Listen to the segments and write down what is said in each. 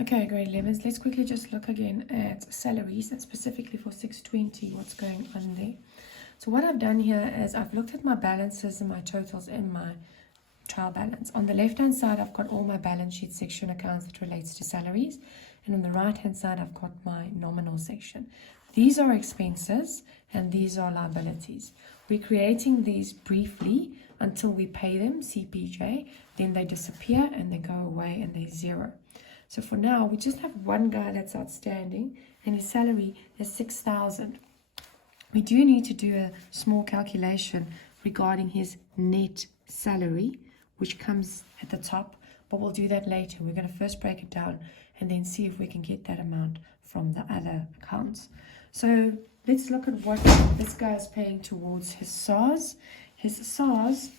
Okay, grade 11s. Let's quickly just look again at salaries and specifically for 620, what's going on there. So what I've done here is I've looked at my balances and my totals in my trial balance. On the left-hand side, I've got all my balance sheet section accounts that relates to salaries. And on the right-hand side, I've got my nominal section. These are expenses and these are liabilities. We're creating these briefly until we pay them, CPJ. Then they disappear and they go away and they're zero. So for now, we just have one guy that's outstanding and his salary is 6,000. We do need to do a small calculation regarding his net salary, which comes at the top, but we'll do that later. We're going to first break it down and then see if we can get that amount from the other accounts. So let's look at what this guy is paying towards his SARS. His SARS,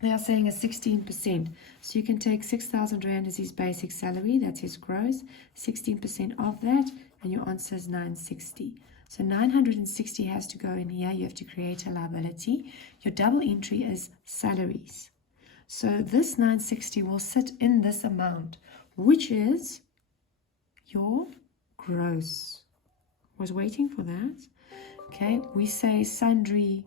they are saying is 16%. So you can take 6,000 Rand as his basic salary, that's his gross, 16% of that, and your answer is 960. So 960 has to go in here. You have to create a liability. Your double entry is salaries. So this 960 will sit in this amount, which is your gross. Was waiting for that. Okay, we say sundry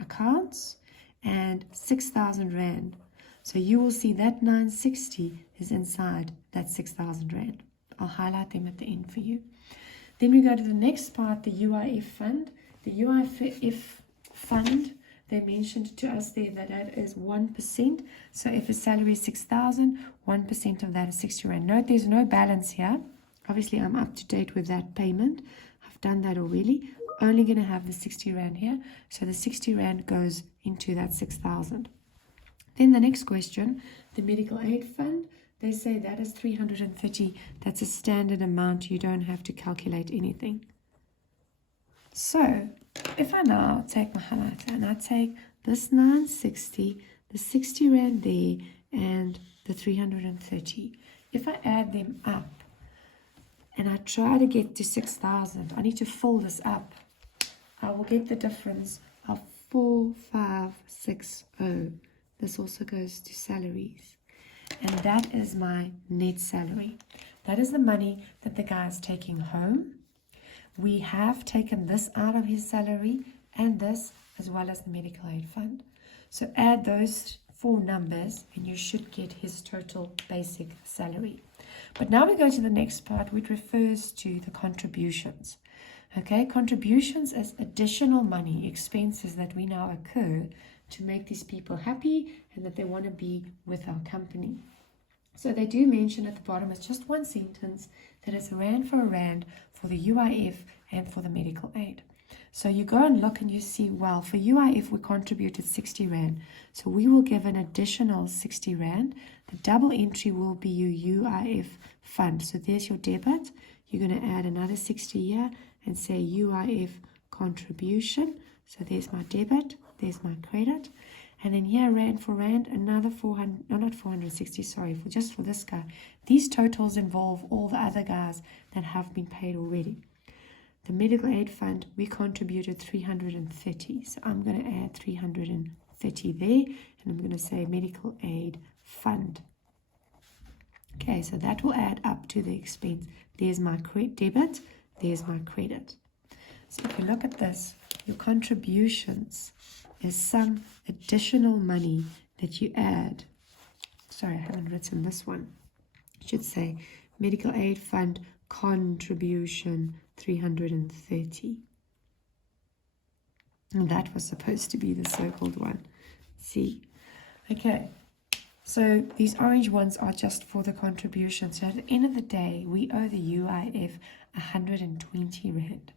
accounts and 6,000 Rand. So you will see that 960 is inside that 6,000 Rand. I'll highlight them at the end for you. Then we go to the next part, the UIF fund. The UIF fund, they mentioned to us there that that is 1%. So if his salary is 6,000, 1% of that is 60 Rand. Note there's no balance here. Obviously, I'm up to date with that payment. I've done that already. Only going to have the 60 Rand here. So the 60 Rand goes into that 6,000. Then the next question, the medical aid fund. They say that is 330. That's a standard amount. You don't have to calculate anything. So if I now take my highlighter and I take this 960, the 60 Rand there, and the 330. If I add them up and I try to get to 6,000, I need to fill this up. I will get the difference of 4,560. This also goes to salaries. And that is my net salary. That is the money that the guy is taking home. We have taken this out of his salary and this as well as the medical aid fund. So add those four numbers and you should get his total basic salary. But now we go to the next part, which refers to the contributions. Okay, contributions is additional money, expenses that we now incur to make these people happy and that they want to be with our company. So they do mention at the bottom, it's just one sentence, that it's Rand for a Rand for the UIF and for the medical aid. So you go and look and you see, well, for UIF we contributed 60 Rand. So we will give an additional 60 Rand. The double entry will be your UIF fund. So there's your debit. You're going to add another 60 here and say UIF contribution. So there's my debit. There's my credit. And then here, Rand for Rand, another 400, no, not 460, sorry, just for this guy. These totals involve all the other guys that have been paid already. The medical aid fund, we contributed 330. So I'm going to add 330 there, and I'm going to say medical aid fund. Okay, so that will add up to the expense. There's my debit, there's my credit. So if you look at this, your contributions is some additional money that you add. Sorry, I haven't written this one. I should say medical aid fund contribution 330. And that was supposed to be the circled one. See? Okay. So these orange ones are just for the contribution. So at the end of the day, we owe the UIF 120 Rand.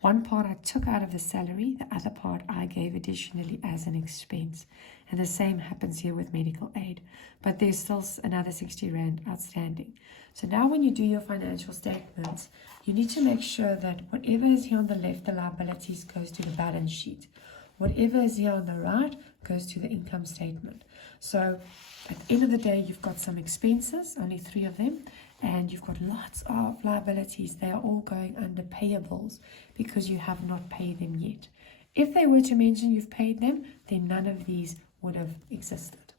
One part I took out of the salary, the other part I gave additionally as an expense. And the same happens here with medical aid. But there's still another 60 Rand outstanding. So now when you do your financial statements, you need to make sure that whatever is here on the left, the liabilities, goes to the balance sheet. Whatever is here on the right goes to the income statement. So at the end of the day, you've got some expenses, only 3 of them, and you've got lots of liabilities. They are all going under payables because you have not paid them yet. If they were to mention you've paid them, then none of these would have existed.